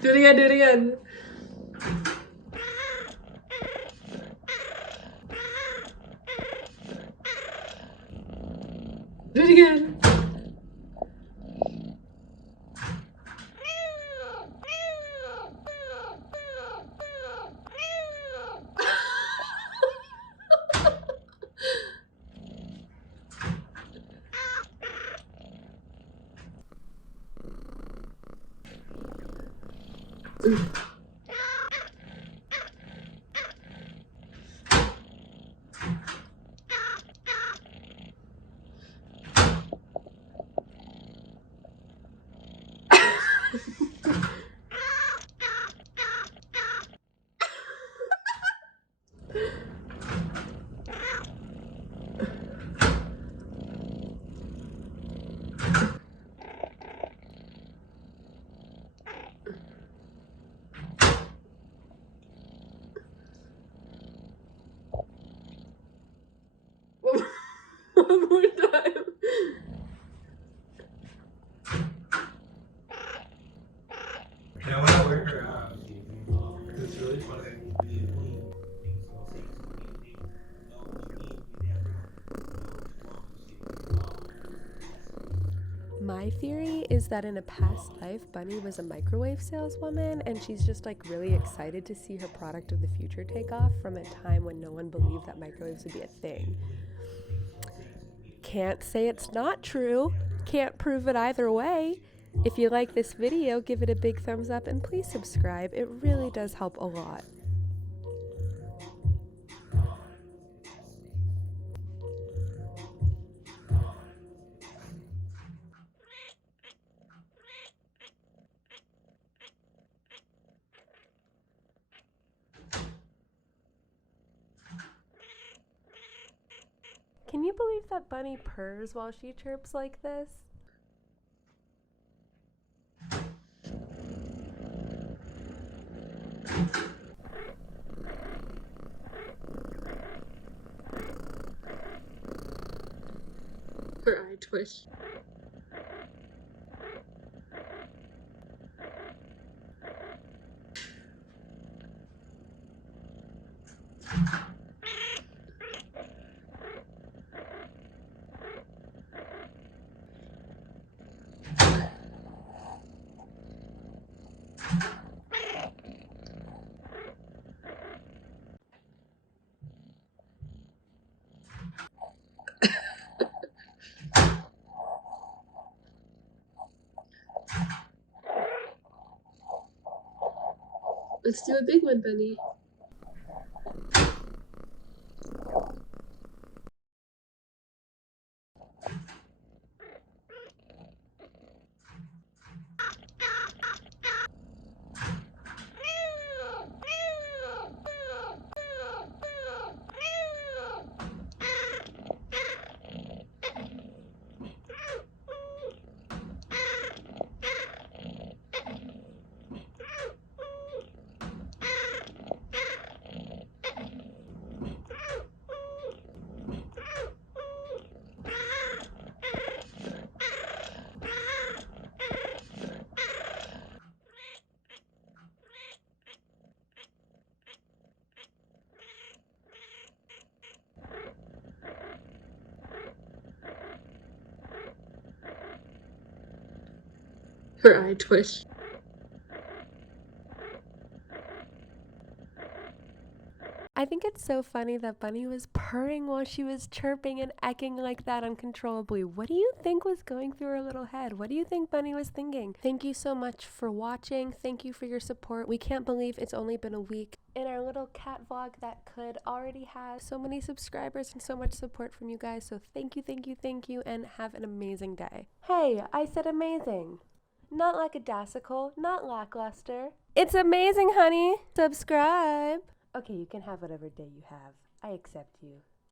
Do it again, do it again. Do it again. One more time. Now when I wear her out, it's really funny. My theory is that in a past life, Bunny was a microwave saleswoman, and she's just like really excited to see her product of the future take off from a time when no one believed that microwaves would be a thing. Can't say it's not true. Can't prove it either way. If you like this video, give it a big thumbs up and please subscribe. It really does help a lot. Can you believe that Bunny purrs while she chirps like this? Her eye twitch. Let's do a big one, Bunny. Her eye twitch. I think it's so funny that Bunny was purring while she was chirping and ecking like that uncontrollably. What do you think was going through her little head? What do you think Bunny was thinking? Thank you so much for watching. Thank you for your support. We can't believe it's only been a week. And our little cat vlog that could already have so many subscribers and so much support from you guys. So thank you, thank you, thank you, and have an amazing day. Hey, I said amazing. Not like a dassicle, not lackluster. It's amazing, honey. Subscribe. Okay, you can have whatever day you have. I accept you.